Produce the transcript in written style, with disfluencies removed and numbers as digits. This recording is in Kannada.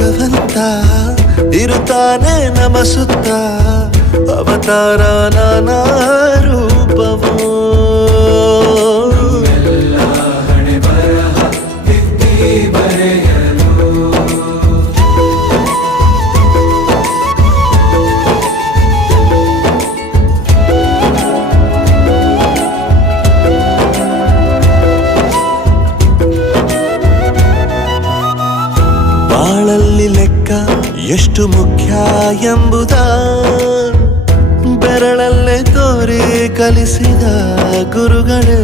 ಭಗವಂತ ಇರುತ್ತಾನೆ ನಮ ಸುತ್ತ ಅವತಾರ ನಾನಾ ರೂಪವೋ ಬಾಳಲ್ಲಿ ಲೆಕ್ಕ ಎಷ್ಟು ಮುಖ್ಯ ಎಂಬುದ ಬೆರಳಲ್ಲೇ ತೋರಿ ಕಲಿಸಿದ ಗುರುಗಳೇ